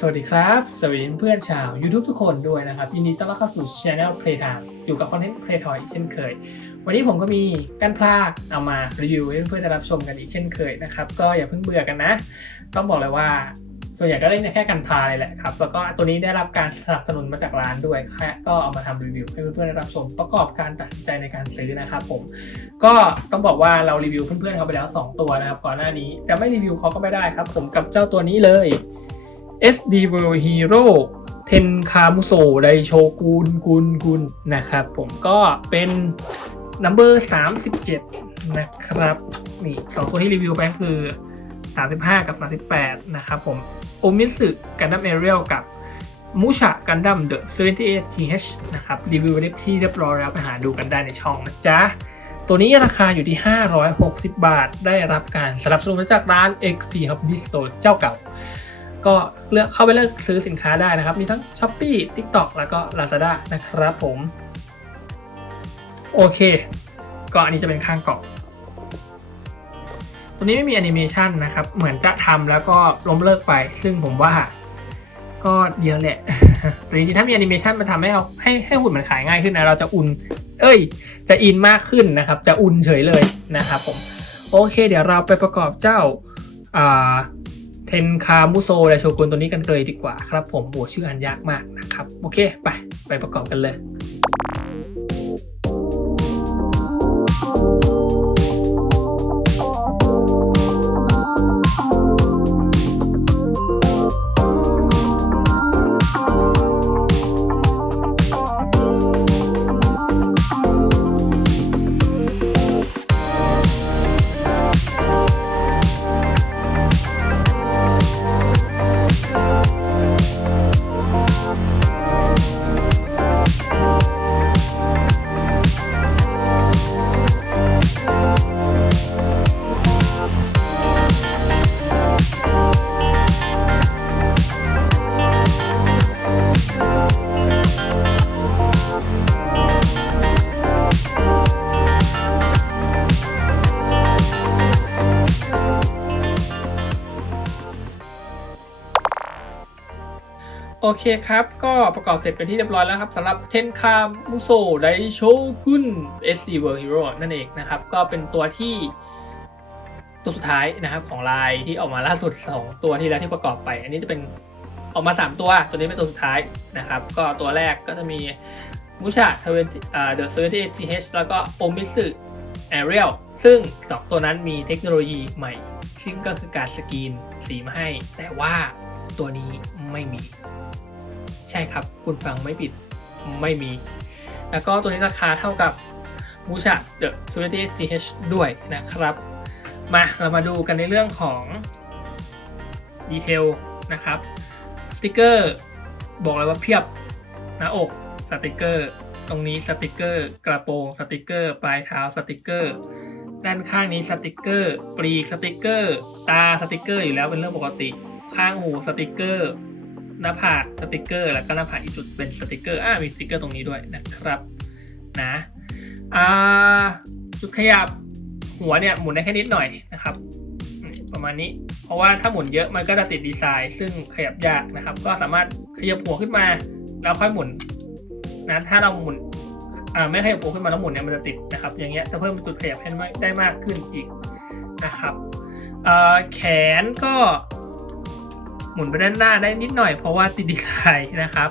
สวัสดีครับ สวัสดีเพื่อนชาว YouTube ทุกคนด้วยนะครับยินดีต้อนรับเข้าสู่ Channel Playtime อยู่กับคอนเทนต์ Playtoy อีกเช่นเคย วันนี้ผมก็มีกันพลากเอามารีวิวให้เพื่อนๆได้รับชมกันอีกเช่นเคยนะครับ ก็อย่าเพิ่งเบื่อกันนะ ต้องบอกเลยว่า ส่วนใหญ่ก็เล่นแค่กันพลาเลยแหละครับ แล้วก็ตัวนี้ได้รับการสนับสนุนมาจากร้านด้วยแค่ก็เอามาทำรีวิวให้เพื่อนๆได้รับชม ประกอบการตัดสินใจในการซื้อนะครับผม ก็ต้องบอกว่าเรารีวิวเพื่อนๆเขาไปแล้ว 2 ตัวนะครับ ก่อนหน้านี้จะไม่รีวิวเขาก็ไม่ได้ครับ ผมกับเจ้าตัวนี้เลย SD World Hero เทนคามุโซไดโชกุนกุนกุนนะครับ ผมก็เป็น number 37นะครับ นี่สองตัวที่รีวิวไปคือ35กับ38นะครับผมโอมิสึกันดัมเอเรียลกับมูชะกันดัมเดอะ78 TH นะครับ รีวิวไว้ที่เรียบร้อยแล้วไปหาดูกันได้ในช่องนะจ๊ะ ตัวนี้ราคาอยู่ที่ 560 บาทได้รับการสนับสนุนจากร้าน XP Hobby Store เจ้าเก่า ก็เลือกเข้าไปเลือกซื้อสินค้าได้นะครับ มีทั้ง s h อ p e e TikTok แล้วก็ Lazada นะครับผม โอเค ก็อันนี้จะเป็นข้างกล่องตัวนี้ไม่มีแอนิเมชันนะครับ เหมือนจะทำแล้วก็ล้มเลิกไป ซึ่งผมว่าก็เดียวแหละ แต่จริงๆ ถ้ามีแอนิเมชันมันทำให้เราให้ให้หุ่นมันขายง่ายขึ้นนะ เราจะอุ่น เอ้ย จะอินมากขึ้นนะครับ จะอุ่นเฉยเลยนะครับผม โอเค เดี๋ยวเราไปประกอบเจ้าอ่า เทนคามุโซและโชกุนตัวนี้กันเลยดีกว่าครับผมโหชื่ออันยากมากนะครับ โอเค ไปไปประกอบกันเลย เคครับ ก็ประกอบเสร็จเป็นที่เรียบร้อยแล้วครับสำหรับเทนคามุโซไดโชกุน SD World Hero นั่นเองนะครับ ก็เป็นตัวที่ตัวสุดท้ายนะครับของลายที่ออกมาล่าสุด 2 ตัวที่แล้วที่ประกอบไป อันนี้จะเป็นออกมา 3 ตัว ตัวนี้เป็นตัวสุดท้ายนะครับ ก็ตัวแรกก็จะมีมุชาเทเวนเดอะเซเวนตี้ทีเแล้วก็โอมิสึแอเรียลซึ่งสองตัวนั้นมีเทคโนโลยีใหม่ ซึ่งก็คือการสกรีนสีมาให้ แต่ว่าตัวนี้ไม่มี ใช่ครับ คุณฟังไม่ผิดไม่มี แล้วก็ตัวนี้ราคาเท่ากับมูชาเดอะซูเปอร์ทีเด้วยนะครับ มาเรามาดูกันในเรื่องของดีเทลนะครับสติกเกอร์บอกเลยว่าเพียบหน้าอกสติกเกอร์ ตรงนี้สติกเกอร์ กระโปรงสติกเกอร์ ปลายเท้าสติกเกอร์ ด้านข้างนี้สติกเกอร์ ปลีกสติกเกอร์ ตาสติกเกอร์อยู่แล้วเป็นเรื่องปกติ ข้างหูสติกเกอร์ หน้าผากสติกเกอร์แล้วก็หน้าผากอีกจุดเป็นสติกเกอร์อ่ามีสติกเกอร์ตรงนี้ด้วยนะครับนะอ่าจุดขยับหัวเนี่ยหมุนได้แค่นิดหน่อยนะครับ ประมาณนี้เพราะว่าถ้าหมุนเยอะมันก็จะติดดีไซน์ ซึ่งขยับยากนะครับ ก็สามารถขยับหัวขึ้นมา แล้วค่อยหมุนนะถ้าเราหมุนอ่าไม่ขยับหัวขึ้นมาแล้วหมุนเนี่ยมันจะติดนะครับ อย่างเงี้ยจะเพิ่มจุดขยับให้ได้มากขึ้นอีกนะครับแขนก็ มุนไปด้านหน้าได้นิดหน่อยเพราะว่าติดดีไซน์นะครับ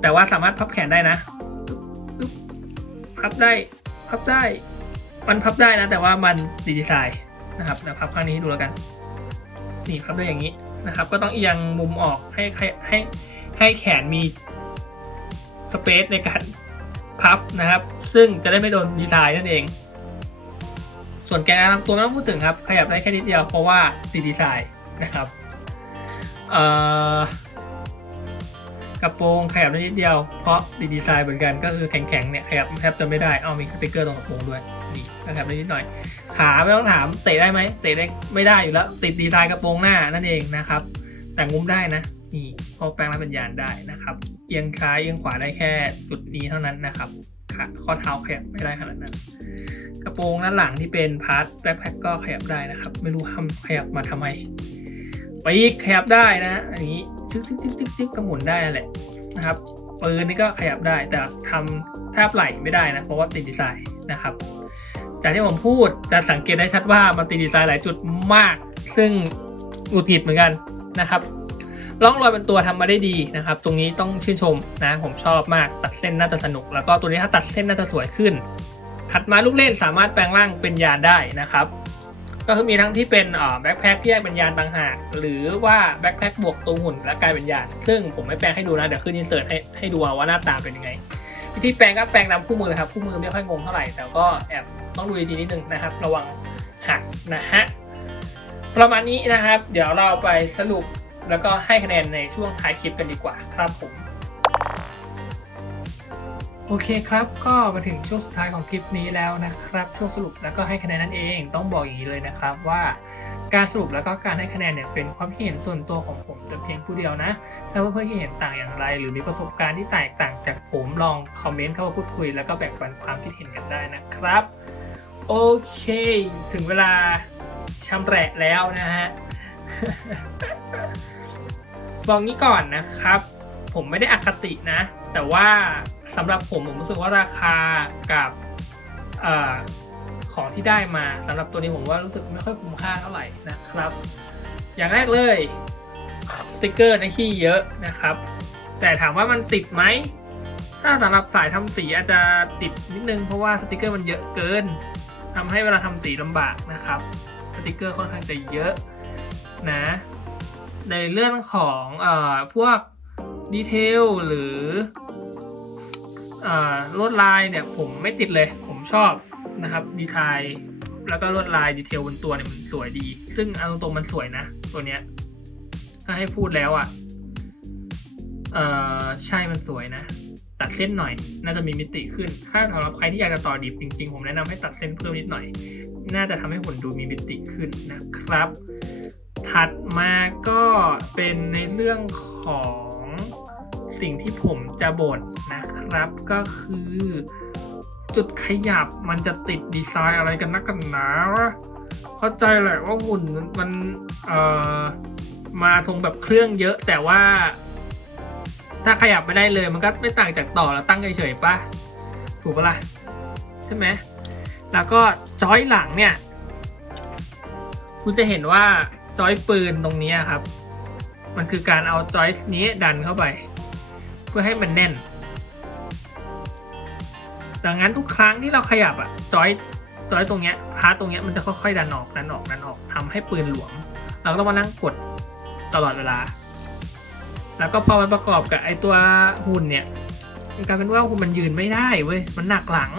แต่ว่าสามารถพับแขนได้นะพับได้พับได้ มันพับได้นะ แต่ว่ามันติดดีไซน์นะครับเดี๋ยวพับข้างนี้ให้ดูแล้วกัน นี่พับได้อย่างนี้นะครับ ก็ต้องเอียงมุมออกให้ให้ให้ให้แขนมีสเปซในการพับนะครับ ซึ่งจะได้ไม่โดนดีไซน์นั่นเอง ส่วนแกนลำตัวไม่ต้องพูดถึงครับ ขยับได้แค่นิดเดียวเพราะว่าติดดีไซน์นะครับ กระโปรงขยับได้นิดเดียว เพราะดีดีไซน์เหมือนกันก็คือแข็งๆเนี่ยขยับแทบจะไม่ได้เอามีสติกเกอร์ตรงกระโปรงด้วยนี่ขยับได้นิดหน่อย ขาไม่ต้องถามเตะได้ไหมเตะได้ไม่ได้อยู่แล้ว ติดดีไซน์กระโปรงหน้านั่นเองนะครับ แต่งุ้มได้นะนี่พราะแปลงร่างเป็นยานได้นะครับ เอียงซ้ายเอียงขวาได้แค่จุดนี้เท่านั้นนะครับขาข้อเท้าขยับไม่ได้ขนาดนั้น กระโปรงด้านหลังที่เป็นพาร์ทแบ็คแพ็คก็ขยับได้นะครับ ไม่รู้ทำขยับมาทำไม ปีกขยับได้นะอันนี้จึ๊กจึ๊กจึ๊กจึ๊กจึ๊กก็หมุนได้นั่นแหละนะครับปืนนี่ก็ขยับได้แต่ทำแทบไหลไม่ได้นะเพราะว่าติดดีไซน์นะครับจากที่ผมพูดจะสังเกตได้ชัดว่ามันติดดีไซน์หลายจุดมาก ซึ่งหงุดหงิดเหมือนกันนะครับร่องรอยเป็นตัวทำมาได้ดีนะครับ ตรงนี้ต้องชื่นชมนะผมชอบมากตัดเส้นน่าจะสนุก แล้วก็ตัวนี้ถ้าตัดเส้นน่าจะสวยขึ้น ถัดมาลูกเล่นสามารถแปลงร่างเป็นยานได้นะครับ ก็คือมีทั้งที่เป็นแบ็คแพ็คแยกเป็นยานต่างหากหรือว่าแบ็คแพ็คบวกตัวหุ่นและกลายเป็นยาน ซึ่งผมไม่แปลงให้ดูนะ เดี๋ยวขึ้นอินเสิร์ตให้ให้ดูว่าหน้าตาเป็นยังไง วิธีแปลงก็แปลงนำคู่มือครับคู่มือไม่ค่อยงงเท่าไหร่ แต่ก็แอบต้องดูดีๆนิดนึงนะครับ ระวังหักนะฮะประมาณนี้นะครับ เดี๋ยวเราไปสรุปแล้วก็ให้คะแนนในช่วงท้ายคลิปกันดีกว่าครับผม โอเคครับ ก็มาถึงช่วงสุดท้ายของคลิปนี้แล้วนะครับ ช่วงสรุปแล้วก็ให้คะแนนนั่นเอง ต้องบอกอย่างนี้เลยนะครับว่าการสรุปแล้วก็การให้คะแนนเนี่ยเป็นความคิดเห็นส่วนตัวของผมแต่เพียงผู้เดียวนะ ถ้าเพื่อนๆคิดเห็นต่างอย่างไร หรือมีประสบการณ์ที่แตกต่างจากผมลองคอมเมนต์เข้ามาพูดคุย แล้วก็แบ่งปันความคิดเห็นกันได้นะครับ โอเค ถึงเวลาชำแหละแล้วนะฮะบอกงี้ก่อนนะครับ ผมไม่ได้อคตินะ แต่ว่า สำหรับผมผมรู้สึกว่าราคากับอของที่ได้มาสำหรับตัวนี้ผมว่ารู้สึกไม่ค่อยคุ้มค่าเท่าไหร่นะครับ อย่างแรกเลยสติกเกอร์ในที่เยอะนะครับ แต่ถามว่ามันติดไหมถ้าสำหรับสายทำสีอาจจะติดนิดนึงเพราะว่าสติกเกอร์มันเยอะเกินทำให้เวลาทำสีลำบากนะครับสติกเกอร์ค่อนข้างจะเยอะนะ ในเรื่องของอพวกดีเทลหรือ ลวดลายเนี่ยผมไม่ติดเลย ผมชอบนะครับดีไซน์แล้วก็ลวดลายดีเทลบนตัวเนี่ยมันสวยดี ซึ่งเอาตรงๆมันสวยนะ ตัวเนี้ยถ้าให้พูดแล้วอะเอ่อใช่มันสวยนะ ตัดเส้นหน่อย น่าจะมีมิติขึ้น ถ้าสำหรับใครที่อยากจะต่อดิบจริงๆ ผมแนะนำให้ตัดเส้นเพิ่มนิดหน่อย น่าจะทำให้หุ่นดูมีมิติขึ้นนะครับ ถัดมาก็เป็นในเรื่องของสิ่งที่ผมจะบ่นนะ ครับก็คือ จุดขยับมันจะติดดีไซน์อะไรกันนักกันหนาวะเข้าใจแหละว่าหุ่นมันมันเอ่อมาทรงแบบเครื่องเยอะ แต่ว่า ถ้าขยับไม่ได้เลยมันก็ไม่ต่างจากต่อแล้วตั้งเฉยๆปะถูกปะล่ะใช่ไหมแล้วก็จอยหลังเนี่ยคุณจะเห็นว่าจอยปืนตรงนี้ครับ มันคือการเอาจอยนี้ดันเข้าไป เพื่อให้มันแน่น ดังนั้นทุกครั้งที่เราขยับอะจอยจอยตรงเนี้ยพาร์ตรงเนี้ยมันจะค่อยๆดันออกดันออกดันออกทำให้ปืนหลวม เราก็ต้องมานั่งกดตลอดเวลา แล้วก็พอมันประกอบกับไอตัวหุ่นเนี่ยมันกลายเป็นว่าหุ่นมันยืนไม่ได้เว้ยมันหนักหลัง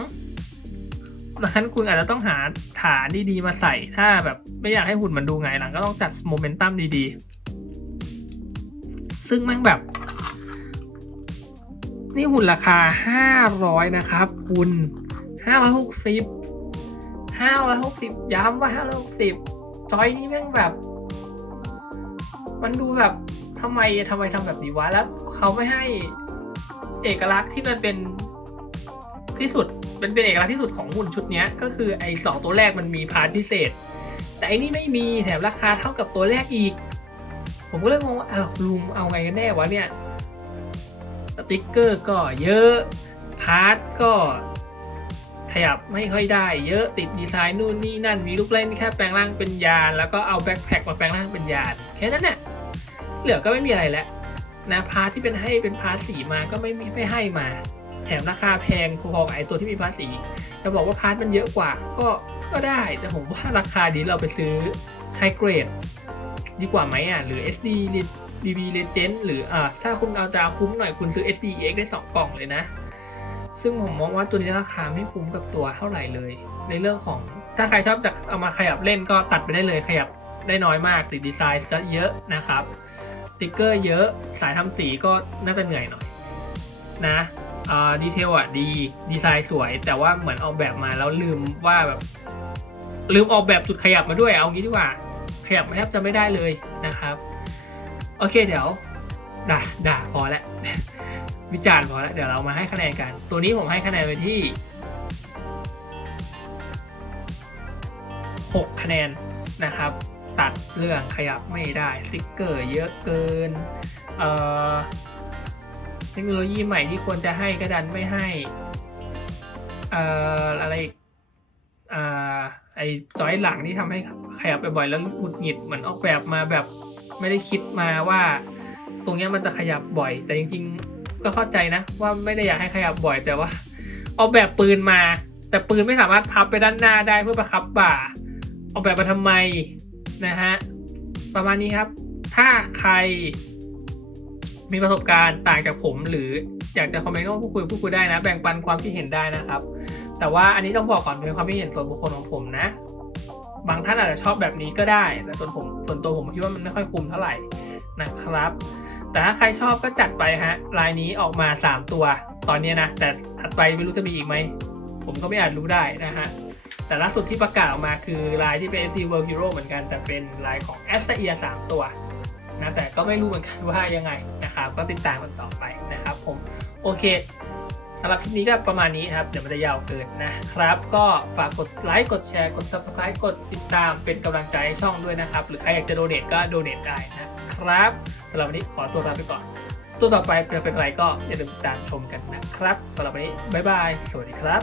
ดังนั้นคุณอาจจะต้องหาฐานดีๆมาใส่ถ้าแบบไม่อยากให้หุ่นมันดูไงายหลังก็ต้องจัดโมเมนตัมดีๆ ซึ่งแม่งแบบ นี่หุ่นราคา 500 นะครับ คุณ 560 560 ย้ำว่า 560 จอยนี่แม่งแบบ มันดูแบบทำไมทำไมทำแบบนี้วะ แล้วเขาไม่ให้เอกลักษณ์ที่มันเป็นที่สุดเป็นเป็นเอกลักษณ์ที่สุดของหุ่นชุดนี้ก็คือไอ้สองตัวแรกมันมีพาร์ทพิเศษ แต่อันนี้ไม่มีแถมราคาเท่ากับตัวแรกอีก ผมก็เลยงงว่าอ้าวลุงเอาไงกันแน่วะเนี่ย สติกเกอร์ก็เยอะพาร์ทก็ขยับไม่ค่อยได้ เยอะติดดีไซน์นู่นนี่นั่นมีลูกเล่นแค่แปลงร่างเป็นยาน แล้วก็เอาแบ็คแพคมาแปลงร่างเป็นยานแค่นั้นแหละเหลือก็ไม่มีอะไรแล้วนะพาร์ทที่เป็นให้เป็นพาร์ทสีมาก็ไม่มีไม่ให้มา แถมราคาแพงพอๆกับไอตัวที่มีพาร์ทสีจะบอกว่าพาร์ทมันเยอะกว่า ก็ก็ได้แต่ผมว่าราคานี้เราไปซื้อไฮเกรดดีกว่าไหมอะหรือ SD DB Legend หรืออ่าถ้าคุณเอาจะคุ้มหน่อยคุณซื้อ SDX ได้ 2 กล่องเลยนะ ซึ่งผมมองว่าตัวนี้ราคาไม่คุ้มกับตัวเท่าไหร่เลย ในเรื่องของถ้าใครชอบจะเอามาขยับเล่นก็ตัดไปได้เลยขยับได้น้อยมากติดดีไซน์จะเยอะนะครับติ๊กเกอร์เยอะสายทำสีก็น่าจะเหนื่อยหน่อยนะอ่าดีเทลอะดีดีไซน์สวย แต่ว่าเหมือนออกแบบมาแล้วลืมว่าแบบลืมออกแบบจุดขยับมาด้วยเอางี้ดีกว่า ขยับแทบจะไม่ได้เลยนะครับ โอเคเดี๋ยวด่าด่าพอแล้ววิจารณ์พอแล้วเดี๋ยวเรามาให้คะแนนกัน ตัวนี้ผมให้คะแนนไปที่ 6 คะแนนนะครับ ตัดเรื่องขยับไม่ได้สติ๊กเกอร์เยอะเกินเอ่อเทคโนโลยีใหม่ที่ควรจะให้ก็ดันไม่ให้เอ่ออะไรอีกอ่าไอ้จอยหลังที่ทำให้ขยับบ่อยๆแล้วหงุดหงิดเหมือนออกแบบมาแบบ ไม่ได้คิดมาว่า ตรงนี้มันจะขยับบ่อย แต่จริงๆก็เข้าใจนะ ว่าไม่ได้อยากให้ขยับบ่อย แต่ว่าออกแบบปืนมา แต่ปืนไม่สามารถพับไปด้านหน้าได้เพื่อประคับบ่าออกแบบมาทำไมนะฮะประมาณนี้ครับ ถ้าใครมีประสบการณ์ต่างจากผมหรืออยากจะคอมเมนต์ก็พูดคุยพูดคุยได้นะ แบ่งปันความคิดเห็นได้นะครับ แต่ว่าอันนี้ต้องบอกก่อนเป็นความคิดเห็นส่วนบุคคลของผมนะ บางท่านอาจจะชอบแบบนี้ก็ได้ แต่ส่วนผมส่วนตัวผมคิดว่ามันไม่ค่อยคุ้มเท่าไหร่นะครับ แต่ถ้าใครชอบก็จัดไปฮะลายนี้ออกมา 3 ตัว ตอนนี้นะ แต่ถัดไปไม่รู้จะมีอีกไหม ผมก็ไม่อาจรู้ได้นะฮะ แต่ล่าสุดที่ประกาศออกมาคือลายที่เป็น SD World Hero เหมือนกัน แต่เป็นลายของ a s t a i a 3ตัวนะแต่ก็ไม่รู้เหมือนกันว่ายังไงนะครับ ก็ติดตามกันต่อไปนะครับผมโอเค สำหรับคลิปนี้ก็ประมาณนี้ครับ เดี๋ยวมันจะยาวเกินนะครับ ก็ฝากกดไลค์กดแชร์กด Subscribe กดติดตามเป็นกำลังใจให้ช่องด้วยนะครับ หรือใครอยากจะโดเนทก็โดเนทได้นะครับสำหรับวันนี้ขอตัวลาไปก่อนตัวต่อไปจะเป็นอะไรก็อย่าลืมติดตามชมกันนะครับสำหรับวันนี้บ๊ายบาย สวัสดีครับ